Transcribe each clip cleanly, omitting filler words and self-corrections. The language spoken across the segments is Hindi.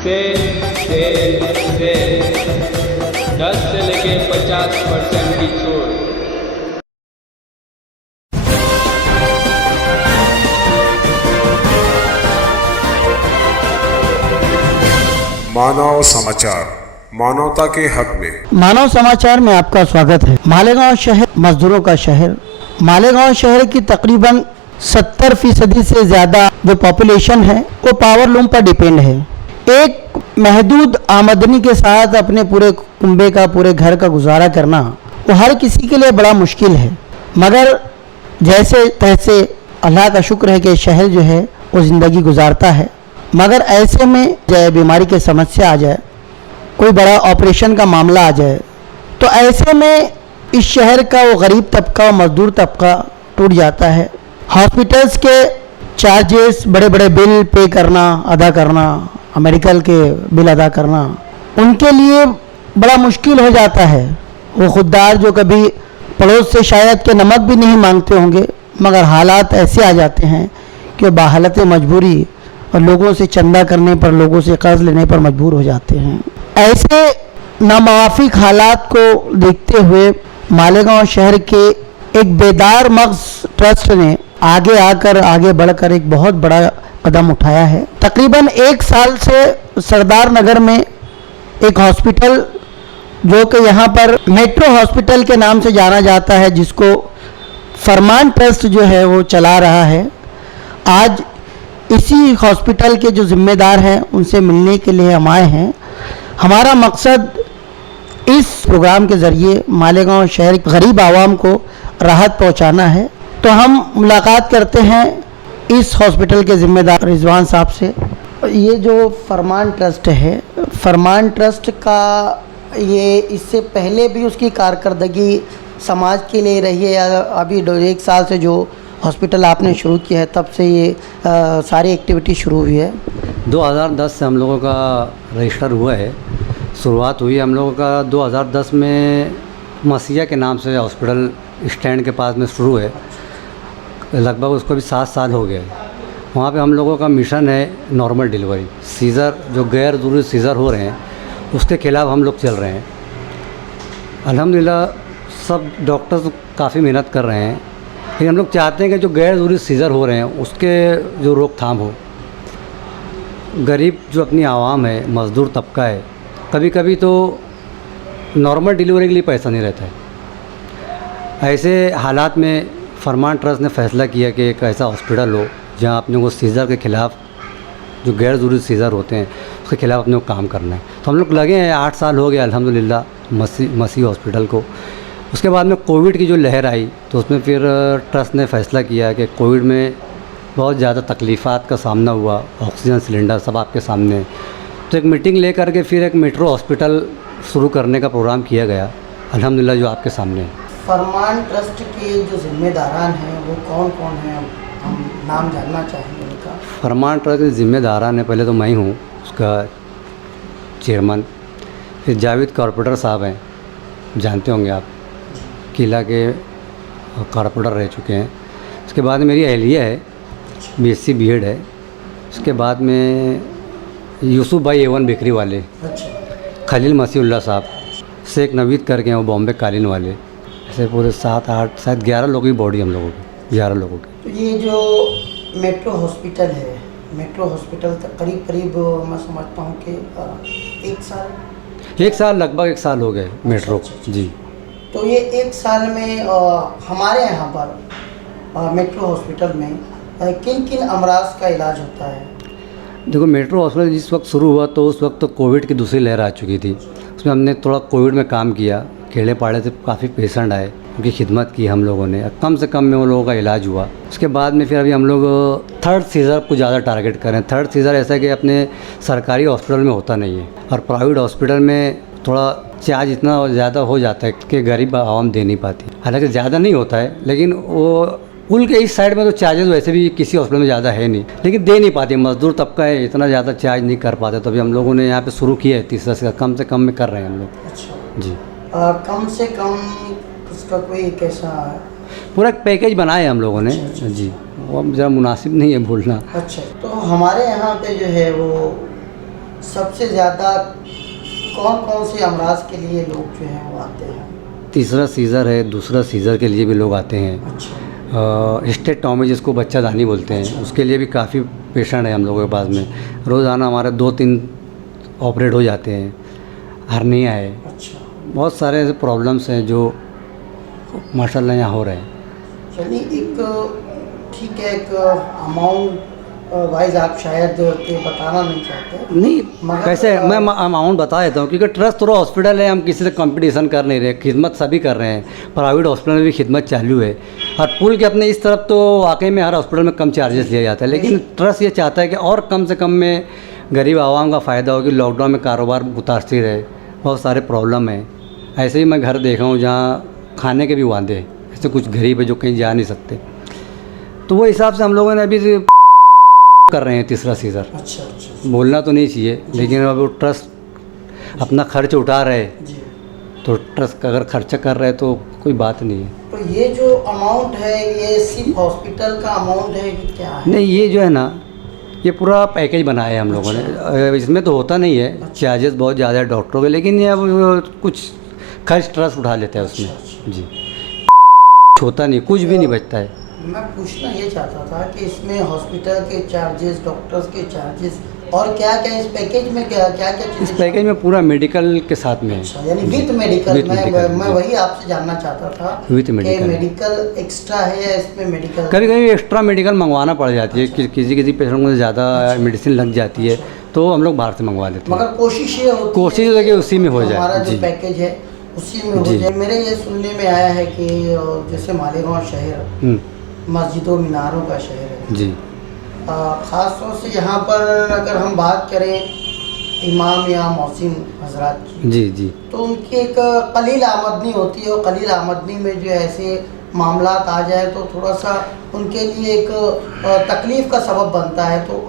सेल 10 से लेके 50% की छूट। मानव समाचार, मानवता के हक में। मानव समाचार में आपका स्वागत है। मालेगांव शहर मजदूरों का शहर। मालेगांव शहर की तकरीबन 70% से ज़्यादा जो पॉपुलेशन है वो पावर लूम पर डिपेंड है। एक महदूद आमदनी के साथ अपने पूरे कुंबे का, पूरे घर का गुजारा करना वो हर किसी के लिए बड़ा मुश्किल है, मगर जैसे तैसे अल्लाह का शुक्र है कि शहर जो है वो ज़िंदगी गुजारता है। मगर ऐसे में चाहे बीमारी की समस्या आ जाए, कोई बड़ा ऑपरेशन का मामला आ जाए, तो ऐसे में इस शहर का वो गरीब तबका और मजदूर तबका टूट जाता है। हॉस्पिटल्स के चार्जेस, बड़े बड़े बिल पे करना, अदा करना, मेडिकल के बिल अदा करना उनके लिए बड़ा मुश्किल हो जाता है। वो खुददार जो कभी पड़ोस से शायद के नमक भी नहीं मांगते होंगे, मगर हालात ऐसे आ जाते हैं कि वो बाहालत मजबूरी और लोगों से चंदा करने पर, लोगों से कर्ज लेने पर मजबूर हो जाते हैं। ऐसे नामुवाफिक हालात को देखते हुए मालेगांव शहर के एक बेदार मग़ज़ ट्रस्ट ने आगे बढ़कर एक बहुत बड़ा कदम उठाया है। तकरीबन 1 साल से सरदार नगर में एक हॉस्पिटल जो कि यहाँ पर मेट्रो हॉस्पिटल के नाम से जाना जाता है, जिसको फरमान ट्रस्ट जो है वो चला रहा है, आज इसी हॉस्पिटल के जो जिम्मेदार हैं उनसे मिलने के लिए हम आए हैं। हमारा मकसद इस प्रोग्राम के ज़रिए मालेगांव शहर के गरीब आवाम को राहत पहुंचाना है। तो हम मुलाकात करते हैं इस हॉस्पिटल के ज़िम्मेदार रिजवान साहब से। ये जो फरमान ट्रस्ट है, फरमान ट्रस्ट का ये इससे पहले भी उसकी कारकर्दगी समाज के लिए रही है, या अभी 1 साल से जो हॉस्पिटल आपने शुरू किया है तब से ये सारी एक्टिविटी शुरू हुई है? 2010 से हम लोगों का रजिस्टर हुआ है। शुरुआत हुई हम लोगों का 2010 में मसीहा के नाम से हॉस्पिटल स्टैंड के पास में शुरू है। लगभग उसको भी 7 साल हो गए। वहाँ पे हम लोगों का मिशन है नॉर्मल डिलीवरी। सीज़र जो गैर ज़रूरी सीज़र हो रहे हैं उसके खिलाफ़ हम लोग चल रहे हैं। अल्हम्दुलिल्लाह सब डॉक्टर्स काफ़ी मेहनत कर रहे हैं, लेकिन हम लोग चाहते हैं कि जो गैर ज़रूरी सीज़र हो रहे हैं उसके जो रोकथाम हो। गरीब जो अपनी आवाम है, मज़दूर तबका है, कभी कभी तो नॉर्मल डिलीवरी के लिए पैसा नहीं रहता है। ऐसे हालात में फरमान ट्रस्ट ने फ़ैसला किया कि एक ऐसा हॉस्पिटल हो जहां अपने को सीज़र के ख़िलाफ़, जो गैर ज़रूरी सीज़र होते हैं उसके ख़िलाफ़ अपने को काम करना है। तो हम लोग लगे हैं, 8 साल हो गए अल्हम्दुलिल्लाह मसीह हॉस्पिटल को। उसके बाद में कोविड की जो लहर आई तो उसमें फिर ट्रस्ट ने फ़ैसला किया कि कोविड में बहुत ज़्यादा तकलीफ़ात का सामना हुआ, ऑक्सीजन सिलेंडर सब आपके सामने है। तो एक मीटिंग लेकर के फिर एक मेट्रो हॉस्पिटल शुरू करने का प्रोग्राम किया गया, अल्हम्दुलिल्लाह जो आपके सामने है। फरमान ट्रस्ट के जो जिम्मेदारान हैं वो कौन कौन हैं, हम नाम जानना चाहेंगे उनका। फरमान ट्रस्ट के जिम्मेदारान है, पहले तो मैं ही हूँ उसका चेयरमैन। फिर जावेद कॉरपोरेटर साहब हैं, जानते होंगे आप, किला के कॉरपोरेटर रह चुके हैं। उसके बाद मेरी अहलिया है, BSc B.Ed है। उसके बाद में यूसुफ भाई A1 बेकरी वाले, खलील मसीहुल्लाह साहब, शेख नवीद करके हैं वो बॉम्बे कालीन वाले। ऐसे पूरे 7-8 शायद 11 लोगों की बॉडी हम लोगों की, 11 लोगों की। तो ये जो मेट्रो हॉस्पिटल है, मेट्रो हॉस्पिटल तक करीब मैं समझता हूँ कि 1 साल लगभग 1 साल हो गए मेट्रो को। जी। तो ये 1 साल में हमारे यहाँ पर मेट्रो हॉस्पिटल में किन किन अमराज का इलाज होता है? देखो, मेट्रो हॉस्पिटल जिस वक्त शुरू हुआ तो उस वक्त तो कोविड की दूसरी लहर आ चुकी थी। उसमें हमने थोड़ा कोविड में काम किया, खेड़े पाड़े से काफ़ी पेशेंट आए, उनकी खिदमत की हम लोगों ने, कम से कम में उन लोगों का इलाज हुआ। उसके बाद में फिर अभी हम लोग 3rd सीज़र को ज़्यादा टारगेट करें। 3rd सीज़र ऐसा है कि अपने सरकारी हॉस्पिटल में होता नहीं है, और प्राइवेट हॉस्पिटल में थोड़ा चार्ज इतना ज़्यादा हो जाता है कि गरीब आवाम दे नहीं पाती। हालांकि ज़्यादा नहीं होता है, लेकिन वो पुल के इस साइड में तो चार्जेस वैसे भी किसी हॉस्पिटल में ज़्यादा है नहीं, लेकिन दे नहीं पाती। मजदूर तबका है, इतना ज़्यादा चार्ज नहीं कर पाते। तो अभी हम लोगों ने यहाँ पे शुरू किया है 3रा सीज़र, कम से कम में कर रहे हैं हम लोग। अच्छा जी। कम से कम उसका कोई कैसा पूरा एक पैकेज बनाए हम लोगों ने। जी, वो ज़रा मुनासिब नहीं है बोलना। अच्छा, तो हमारे यहाँ पे जो है वो सबसे ज़्यादा कौन कौन से अमराज के लिए लोग जो हैं वो आते हैं? तीसरा सीज़र है, दूसरा सीज़र के लिए भी लोग आते हैं। अच्छा। स्टेक्टॉमी जिसको बच्चादानी बोलते हैं, उसके लिए भी काफ़ी पेशेंट है हम लोगों के पास में। रोज़ाना हमारे 2-3 ऑपरेट हो जाते हैं। हर्निया है, अच्छा। बहुत सारे ऐसे प्रॉब्लम्स हैं जो माशाल्लाह यहाँ हो रहे हैं। चलिए, एक ठीक है, एक अमाउंट वाइज आप शायद के बताना नहीं चाहते। नहीं, मगर कैसे मैं अमाउंट बता देता हूँ, क्योंकि ट्रस्ट थोड़ा हॉस्पिटल है, हम किसी से कंपटीशन कर नहीं रहे, खिदमत सभी कर रहे हैं। प्राइवेट हॉस्पिटल में भी खिदमत चालू है, और पुल के अपने इस तरफ तो वाकई में हर हॉस्पिटल में कम चार्जेस लिया जाता है, लेकिन ट्रस्ट ये चाहता है कि और कम से कम में गरीब आवाम का फ़ायदा हो, कि लॉकडाउन में कारोबार मुतासर है, बहुत सारे प्रॉब्लम है। ऐसे ही मैं घर देखा हूँ जहाँ खाने के भी वादे हैं, ऐसे कुछ गरीब है जो कहीं जा नहीं सकते, तो वो हिसाब से हम लोगों ने अभी कर रहे हैं तीसरा सीज़र। अच्छा अच्छा। बोलना तो नहीं चाहिए, लेकिन अब वो ट्रस्ट अपना खर्च उठा रहे, जी। तो ट्रस्ट अगर खर्चा कर रहे हैं तो कोई बात नहीं है। तो ये जो अमाउंट है, ये सिर्फ हॉस्पिटल का अमाउंट है कि क्या है? नहीं, ये जो है ना, ये पूरा पैकेज बनाया है हम लोगों ने। इसमें तो होता नहीं है, चार्जेस बहुत ज़्यादा है डॉक्टरों के, लेकिन ये अब कुछ खर्च ट्रस्ट उठा लेता है उसमें। जी, होता नहीं, कुछ भी नहीं बचता है। मैं पूछना ये चाहता था कि इसमें हॉस्पिटल के चार्जेस, डॉक्टर्स के चार्जेस और क्या क्या इस पैकेज में क्या क्या क्या इस पैकेज में पूरा मेडिकल के साथ में है। अच्छा, यानी विद मेडिकल। With medical, मैं जी। वही आपसे जानना चाहता था With कि medical। मेडिकल एक्स्ट्रा है या इसमें मेडिकल? कभी कभी एक्स्ट्रा मेडिकल मंगवाना पड़ जाती है, किसी पेशेंट को ज़्यादा मेडिसिन लग जाती है, तो हम लोग बाहर से मंगवा लेते हैं। मगर कोशिश ये होती कोशिश है है कि उसी में हो जाए। हमारा जो जी। पैकेज है उसी में हो जी। जाए। मेरे ये सुनने में आया है कि जैसे मालेगांव शहर मस्जिदों मीनारों का शहर है जी ख़ास तौर से यहाँ पर अगर हम बात करें इमाम या मौसिन हजरात की, जी जी तो उनकी एक कलील आमदनी होती है, और कलील आमदनी में जो ऐसे मामलात आ जाए तो थोड़ा सा उनके लिए एक तकलीफ़ का सबब बनता है। तो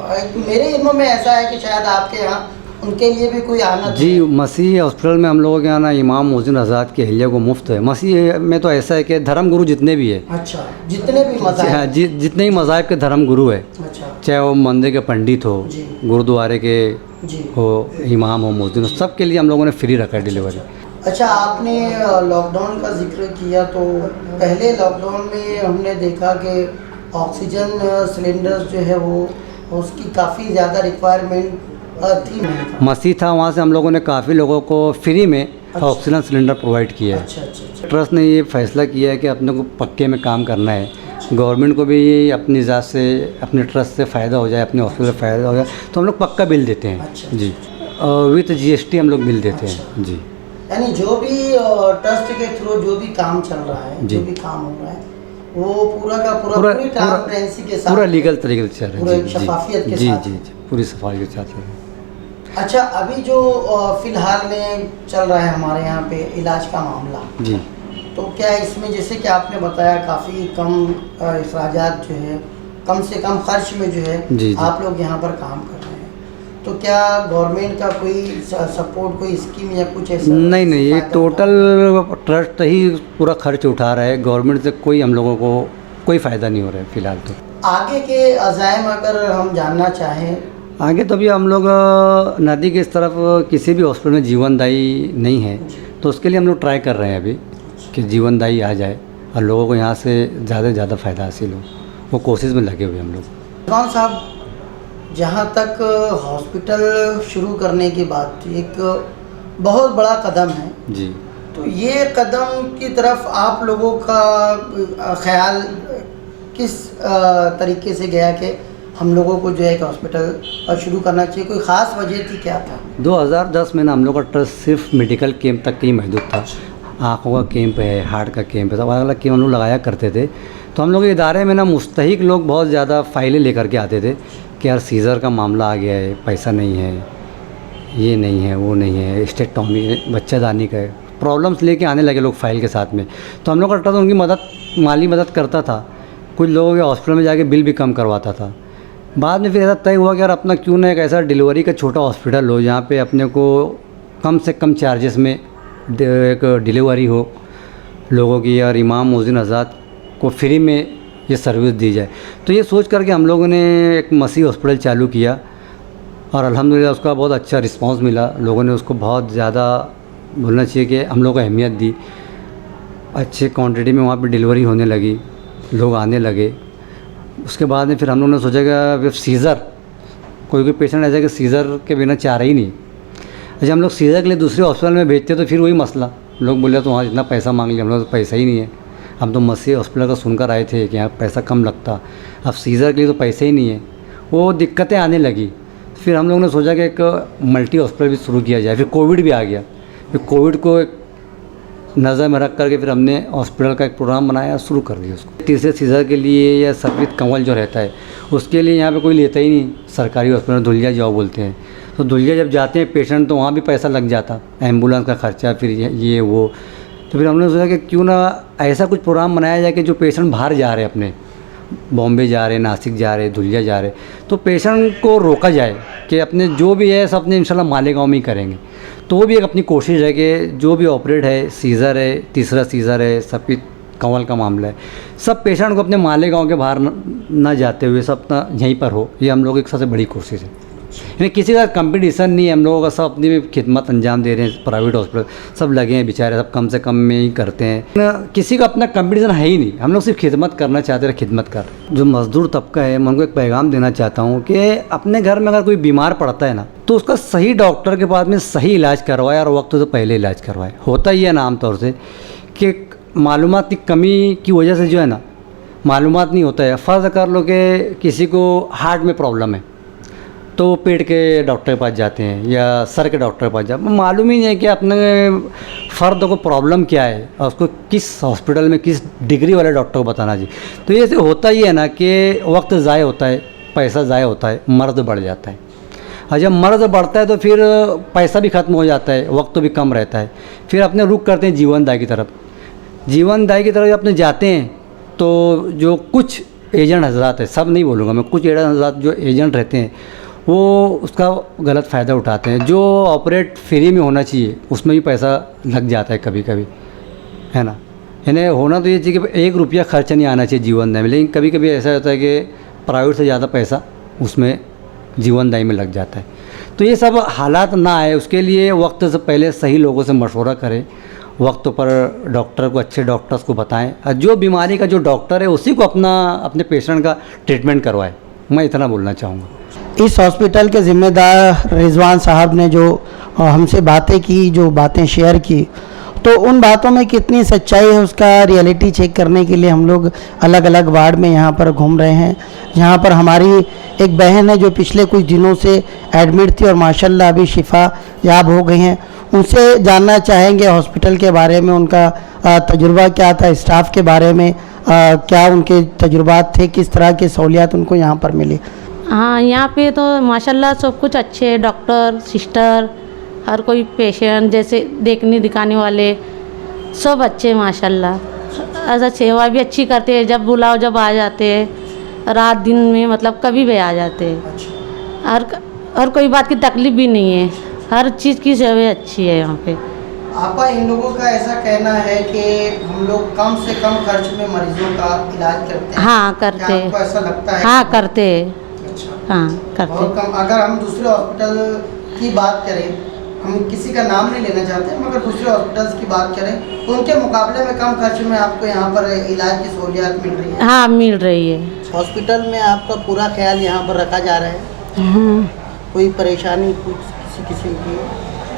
मेरे इल्म में ऐसा है कि शायद आपके यहाँ उनके लिए भी कोई आना जी। मसीह हॉस्पिटल में हम लोगों के यहाँ ना इमाम मोहसिन आज़ाद की अहलिया को मुफ्त है। मसीह में तो ऐसा है कि धर्म गुरु जितने भी है, अच्छा, जितने भी मज़हब। हाँ, जितने ही मज़ाहिब के धर्म गुरु है, अच्छा चाहे वो मंदिर के पंडित हो, जी। गुरुद्वारे के जी। हो, इमाम हो, मुअज्जिन हो, सब के लिए हम लोगों ने फ्री रखा है डिलीवरी। अच्छा, आपने लॉकडाउन का जिक्र किया, तो पहले लॉकडाउन में हमने देखा कि ऑक्सीजन सिलेंडर्स जो है वो उसकी काफ़ी ज़्यादा रिक्वायरमेंट थी। मसीह था, वहाँ से हम लोगों ने काफ़ी लोगों को फ्री में ऑक्सीजन सिलेंडर प्रोवाइड किया है। अच्छा अच्छा अच्छा। ट्रस्ट ने ये फैसला किया है कि अपने को पक्के में काम करना है, गवर्नमेंट को भी अपनी ज़ात से, अपने ट्रस्ट से फ़ायदा हो जाए, अपने हॉस्पिटल से फ़ायदा हो जाए, तो हम लोग पक्का बिल देते हैं। अच्छा। जी, विथ GST हम लोग बिल देते हैं। जी, यानी जो भी ट्रस्ट के थ्रू जो भी काम चल रहा है, जी। जो भी काम हो रहा है, वो पूरा का पूरा पूरी ट्रांसपेरेंसी के साथ, पूरा लीगल तरीके से चल रहा पूरे है। जी शफाफियत के जी साथ। जी जी, पूरी सफाई के साथ चल रहा है। अच्छा, अभी जो फ़िलहाल में चल रहा है हमारे यहाँ पे इलाज का मामला, जी, तो क्या इसमें जैसे कि आपने बताया काफ़ी कम अखराजात जो है, कम से कम खर्च में जो है जी, जी। आप लोग यहाँ पर काम कर रहे हैं, तो क्या गवर्नमेंट का कोई सपोर्ट, कोई स्कीम या कुछ ऐसा? नहीं नहीं, ये फायदा टोटल ट्रस्ट ही पूरा खर्च उठा रहा है, गवर्नमेंट से कोई हम लोगों को कोई फ़ायदा नहीं हो रहा है फ़िलहाल तो। आगे के अज़ाइम अगर हम जानना चाहें? आगे तो अभी हम लोग नदी के इस तरफ किसी भी हॉस्पिटल में जीवनदायी नहीं है, तो उसके लिए हम लोग ट्राई कर रहे हैं अभी कि जीवनदायी आ जाए और लोगों को यहाँ से ज़्यादा से ज़्यादा फ़ायदा हासिल हो, वो कोशिश में लगे हुए हम लोग। कौन साहब, जहाँ तक हॉस्पिटल शुरू करने की बात थी, एक बहुत बड़ा कदम है, जी, तो ये कदम की तरफ आप लोगों का ख्याल किस तरीके से गया कि हम लोगों को जो है कि हॉस्पिटल शुरू करना चाहिए? कोई ख़ास वजह थी, क्या था? 2010 में ना हम लोग का ट्रस्ट सिर्फ मेडिकल कैंप तक ही महदूद था। आँखों का कैंप है, हार्ट का कैंप है, सब अलग अलग कैंप हम लोग लगाया करते थे। तो हम लोग के इदारे में ना मुस्तहिक लोग बहुत ज़्यादा फ़ाइलें लेकर के आते थे कि यार सीज़र का मामला आ गया है, पैसा नहीं है, ये नहीं है, वो नहीं है, स्टेक्टॉमी, बच्चादानी का है, प्रॉब्लम्स लेके आने लगे लोग फाइल के साथ में। तो हम लोग का ट्रस्ट उनकी माली मदद करता था, कुछ लोगों के हॉस्पिटल में जाके बिल भी कम करवाता था। बाद में फिर ऐसा तय हुआ कि यार अपना क्यों ना एक ऐसा डिलीवरी का छोटा हॉस्पिटल हो जहाँ पे अपने को कम से कम चार्जेस में एक डिलीवरी हो लोगों की, और इमाम मोहसिन आज़ाद को फ्री में ये सर्विस दी जाए। तो ये सोच करके हम लोगों ने एक मसीह हॉस्पिटल चालू किया और अल्हम्दुलिल्लाह उसका बहुत अच्छा रिस्पांस मिला। लोगों ने उसको बहुत ज़्यादा बोलना चाहिए कि हम लोग को अहमियत दी। अच्छे क्वांटिटी में वहाँ पे डिलीवरी होने लगी, लोग आने लगे। उसके बाद में फिर हम लोगों ने सोचा कि अब सीज़र, कोई पेशेंट ऐसा है कि सीज़र के बिना चाह रहा ही नहीं। अच्छा, हम लोग सीज़र के लिए दूसरे हॉस्पिटल में भेजते तो फिर वही मसला, लोग बोले तो वहाँ इतना पैसा मांग लिया। हम लोग तो पैसा ही नहीं है, हम तो मसीह हॉस्पिटल का सुनकर आए थे कि यहाँ पैसा कम लगता, अब सीज़र के लिए तो पैसे ही नहीं है। वो दिक्कतें आने लगी। फिर हम लोगों ने सोचा कि एक मल्टी हॉस्पिटल भी शुरू किया जाए। फिर कोविड भी आ गया, फिर कोविड को एक नज़र में रख करके फिर हमने हॉस्पिटल का एक प्रोग्राम बनाया, शुरू कर दिया उसको। तीसरे सीज़र के लिए या सफेद कंवल जो रहता है उसके लिए यहाँ पे कोई लेता ही नहीं। सरकारी हॉस्पिटल धुलिया जाओ बोलते हैं, तो धुलिया जब जाते हैं पेशेंट तो वहाँ भी पैसा लग जाता, एम्बुलेंस का खर्चा, फिर ये वो। तो फिर हमने सोचा कि क्यों ना ऐसा कुछ प्रोग्राम बनाया जाए कि जो पेशेंट बाहर जा रहे हैं, अपने बॉम्बे जा रहे, नासिक जा रहे, धुलिया जा रहे, तो पेशेंट को रोका जाए कि अपने जो भी है सब अपने इंशाल्लाह मालेगांव में ही करेंगे। तो वो भी एक अपनी कोशिश है कि जो भी ऑपरेट है, सीज़र है, तीसरा सीज़र है, सफ़ेद कंवल का मामला है, सब पेशेंट को अपने मालेगांव के बाहर ना जाते हुए सब अपना यहीं पर हो। ये हम लोग की सबसे बड़ी कोशिश है। यानी किसी का कंपटीशन नहीं है, हम लोगों का सब अपनी खिदमत अंजाम दे रहे हैं। प्राइवेट हॉस्पिटल सब लगे हैं बेचारे, सब कम से कम में ही करते हैं। किसी का अपना कंपटीशन है ही नहीं, हम लोग सिर्फ खिदमत करना चाहते हैं, खिदमत कर। जो मज़दूर तबका है, मैं उनको एक पैगाम देना चाहता हूँ कि अपने घर में अगर कोई बीमार पड़ता है ना, तो उसका सही डॉक्टर के पास में सही इलाज करवाए और वक्त से पहले इलाज करवाए। होता ही है ना आमतौर से कि मालूमात की कमी की वजह से जो है ना, मालूमात नहीं होता है। फ़र्ज़ कर लो कि किसी को हार्ट में प्रॉब्लम है तो पेट के डॉक्टर के पास जाते हैं या सर के डॉक्टर के पास जाते हैं, मालूम ही नहीं है कि अपने फ़र्द को प्रॉब्लम क्या है और उसको किस हॉस्पिटल में किस डिग्री वाले डॉक्टर को बताना चाहिए। तो ये होता ही है ना कि वक्त ज़ाय होता है, पैसा ज़ाय होता है, मर्ज़ बढ़ जाता है। और जब मर्ज़ बढ़ता है तो फिर पैसा भी ख़त्म हो जाता है, वक्त भी कम रहता है। फिर अपने रुख करते हैं जीवनदायी की तरफ। जीवनदायी की तरफ जब अपने जाते हैं तो जो कुछ एजेंट हजरात है, सब नहीं बोलूँगा मैं, कुछ एजेंट हजरात जो एजेंट रहते हैं वो उसका गलत फ़ायदा उठाते हैं। जो ऑपरेट फ्री में होना चाहिए उसमें भी पैसा लग जाता है कभी कभी, है ना। यानी होना तो ये चाहिए कि 1 रुपया खर्चा नहीं आना चाहिए जीवनदायी में, लेकिन कभी कभी ऐसा होता है कि प्राइवेट से ज़्यादा पैसा उसमें जीवनदायी में लग जाता है। तो ये सब हालात ना आए उसके लिए वक्त से पहले सही लोगों से मशवरा करें, वक्त पर डॉक्टर को, अच्छे डॉक्टर्स को बताएं और जो बीमारी का जो डॉक्टर है उसी को अपने पेशेंट का ट्रीटमेंट करवाएं। मैं इतना बोलना चाहूँगा। इस हॉस्पिटल के ज़िम्मेदार रिजवान साहब ने जो हमसे बातें की, जो बातें शेयर की, तो उन बातों में कितनी सच्चाई है उसका रियलिटी चेक करने के लिए हम लोग अलग अलग वार्ड में यहाँ पर घूम रहे हैं। यहाँ पर हमारी एक बहन है जो पिछले कुछ दिनों से एडमिट थी और माशाल्लाह अभी शिफा याब हो गई हैं। उनसे जानना चाहेंगे हॉस्पिटल के बारे में, उनका तजुर्बा क्या था, स्टाफ के बारे में क्या उनके तजुर्बात थे, किस तरह की सहूलियात उनको यहाँ पर मिली। हाँ, यहाँ पे तो माशाल्लाह सब कुछ अच्छे, डॉक्टर, सिस्टर, हर कोई पेशेंट जैसे देखने दिखाने वाले सब अच्छे माशाल्लाह। ऐसा सेवा भी अच्छी करते हैं, जब बुलाओ जब आ जाते हैं, रात दिन में मतलब कभी भी आ जाते हैं। हर कोई बात की तकलीफ़ भी नहीं है, हर चीज़ की सेवा अच्छी है यहाँ पे। आपका इन लोगों का ऐसा कहना है कि हम लोग कम से कम खर्च में मरीजों का इलाज करते हैं। हाँ करते क्या आपको ऐसा लगता है? हाँ करते हैं। अच्छा, हाँ करते। बहुत कम। अगर हम दूसरे हॉस्पिटल की बात करें, हम किसी का नाम नहीं लेना चाहते, मगर दूसरे हॉस्पिटल्स की बात करें उनके मुकाबले में कम खर्च में आपको यहाँ पर इलाज की सहूलियत मिल रही है? हाँ मिल रही है। हॉस्पिटल में आपका पूरा ख्याल यहाँ पर रखा जा रहा है? कोई परेशानी कुछ किसी की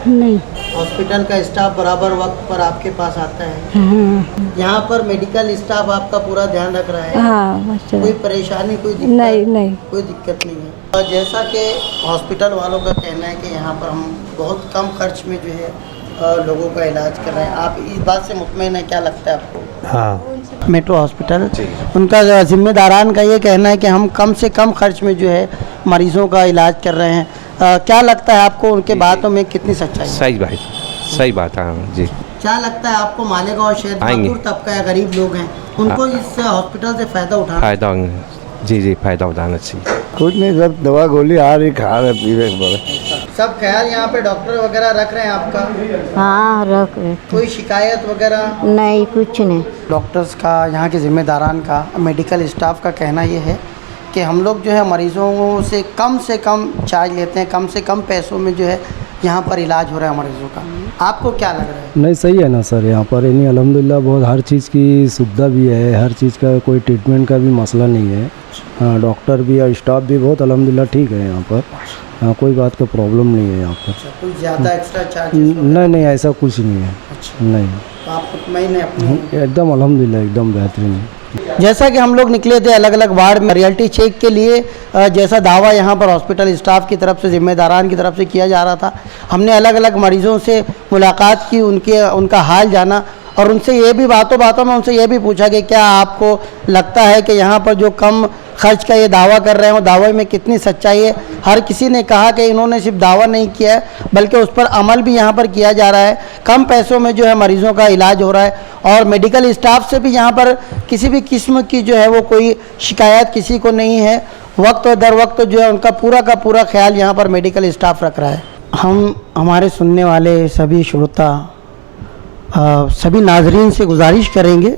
नहीं? हॉस्पिटल का स्टाफ बराबर वक्त पर आपके पास आता है? यहाँ पर मेडिकल स्टाफ आपका पूरा ध्यान रख रहा है? हाँ, कोई परेशानी, कोई दिक्कत? नहीं कोई दिक्कत नहीं है। और जैसा कि हॉस्पिटल वालों का कहना है कि यहाँ पर हम बहुत कम खर्च में जो है लोगों का इलाज कर रहे हैं, आप इस बात से मुतमईन है? क्या लगता है आपको? हाँ, मेट्रो हॉस्पिटल, उनका जिम्मेदारान का ये कहना है कि हम कम से कम खर्च में जो है मरीजों का इलाज कर रहे हैं। क्या लगता है आपको उनके बातों में कितनी सच्चाई है? सही बात है जी। क्या लगता है आपको मालेगांव शहर मजदूर तबका या गरीब लोग हैं उनको इस हॉस्पिटल से फ़ायदा उठाना? जी फ़ायदा उठाना चाहिए। कुछ नहीं सर, दवा गोली आ रही, खा रहे, पी रहे। सब ख्याल यहाँ पे डॉक्टर वगैरह रख रहे हैं आपका? हाँ रख रहे। कोई शिकायत वगैरह? नहीं, कुछ नहीं। डॉक्टर्स का, यहाँ के ज़िम्मेदारान का, मेडिकल स्टाफ का कहना ये है कि हम लोग जो है मरीज़ों से कम चार्ज लेते हैं, कम से कम पैसों में जो है यहाँ पर इलाज हो रहा है मरीज़ों का। आपको क्या लग रहा है? नहीं सही है ना सर, यहाँ पर यानी अल्हम्दुलिल्लाह बहुत हर चीज़ की सुविधा भी है, हर चीज़ का कोई ट्रीटमेंट का भी मसला नहीं है। हाँ, डॉक्टर भी और स्टाफ भी बहुत अल्हम्दुलिल्लाह ठीक है यहाँ पर। हाँ, कोई बात का प्रॉब्लम नहीं है यहाँ पर। कुछ ज़्यादा एक्स्ट्रा चार्ज? नहीं ऐसा कुछ नहीं है। नहीं, तो आप मुतमईन हैं अपने? एकदम अल्हम्दुलिल्लाह एकदम बेहतरीन है। जैसा कि हम लोग निकले थे अलग अलग वार्ड में रियलिटी चेक के लिए, जैसा दावा यहाँ पर हॉस्पिटल स्टाफ की तरफ से, जिम्मेदारान की तरफ से किया जा रहा था, हमने अलग अलग मरीज़ों से मुलाकात की, उनका हाल जाना और उनसे ये भी बातों में उनसे ये भी पूछा कि क्या आपको लगता है कि यहाँ पर जो कम खर्च का ये दावा कर रहे हैं वो दावे में कितनी सच्चाई है। हर किसी ने कहा कि इन्होंने सिर्फ दावा नहीं किया है बल्कि उस पर अमल भी यहाँ पर किया जा रहा है। कम पैसों में जो है मरीज़ों का इलाज हो रहा है और मेडिकल स्टाफ से भी यहाँ पर किसी भी किस्म की जो है वो कोई शिकायत किसी को नहीं है। वक्त दर वक्त जो है उनका पूरा का पूरा ख्याल यहाँ पर मेडिकल स्टाफ रख रहा है। हम हमारे सुनने वाले सभी श्रोता, सभी नाजरीन से गुजारिश करेंगे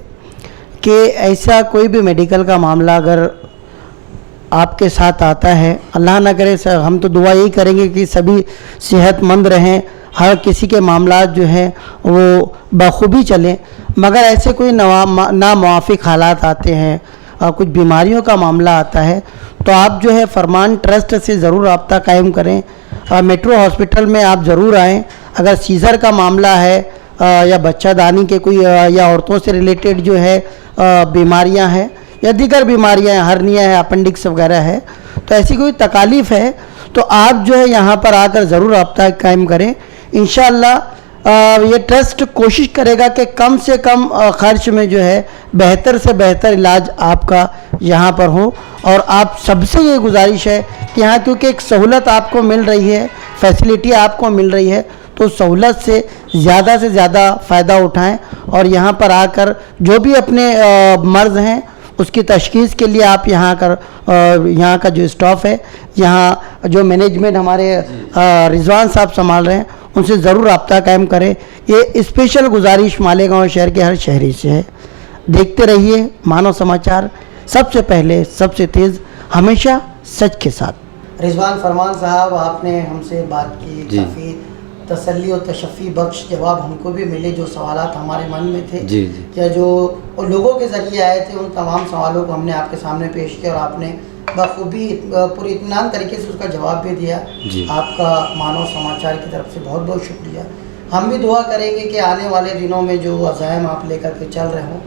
कि ऐसा कोई भी मेडिकल का मामला अगर आपके साथ आता है, अल्लाह ना करे सर, हम तो दुआ यही करेंगे कि सभी सेहतमंद रहें, हर किसी के मामला जो हैं वो बखूबी चलें, मगर ऐसे कोई नामुवाफिक हालात आते हैं, कुछ बीमारियों का मामला आता है तो आप जो है फरमान ट्रस्ट से ज़रूर रब्ता कायम करें। मेट्रो हॉस्पिटल में आप ज़रूर आएँ। अगर सीज़र का मामला है या बच्चादानी के कोई या औरतों से रिलेटेड जो है बीमारियां हैं या दीगर बीमारियां हैं, हर्निया है, अपेंडिक्स वगैरह है, तो ऐसी कोई तकालीफ़ है तो आप जो है यहाँ पर आकर ज़रूर रब्ता कायम करें। इंशाअल्लाह ये ट्रस्ट कोशिश करेगा कि कम से कम खर्च में जो है बेहतर से बेहतर इलाज आपका यहाँ पर हो। और आप सबसे ये गुजारिश है कि यहाँ क्योंकि एक सहूलत आपको मिल रही है, फैसिलिटी आपको मिल रही है, तो सहूलत से ज़्यादा फ़ायदा उठाएं और यहाँ पर आकर जो भी अपने मर्ज़ हैं उसकी तशख़ीस के लिए आप यहाँ का जो स्टाफ है, यहाँ जो मैनेजमेंट हमारे रिजवान साहब संभाल रहे हैं, उनसे ज़रूर रब्ता कायम करें। ये स्पेशल गुजारिश मालेगांव शहर के हर शहरी से है। देखते रहिए मानव समाचार, सबसे पहले सबसे तेज़, हमेशा सच के साथ। रिजवान फरमान साहब, आपने हमसे बात की, काफ़ी तसल्ली और तशफ़ी बख्श जवाब हमको भी मिले जो सवालात हमारे मन में थे। जी। या जो लोगों के ज़रिए आए थे उन तमाम सवालों को हमने आपके सामने पेश किया और आपने बखूबी पूरी इत्मीनान तरीके से उसका जवाब भी दिया। आपका मानव समाचार की तरफ से बहुत बहुत शुक्रिया। हम भी दुआ करेंगे कि आने वाले दिनों में जो अज़ाइम आप लेकर के चल रहे हों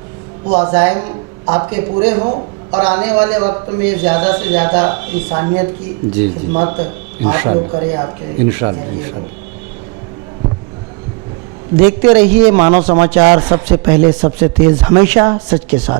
वो अज़ाइम आपके पूरे हों और आने वाले वक्त में ज़्यादा से ज़्यादा इंसानियत की खिदमत आप लोग करें आपके इंशाअल्लाह। देखते रहिए मानव समाचार, सबसे पहले सबसे तेज़, हमेशा सच के साथ।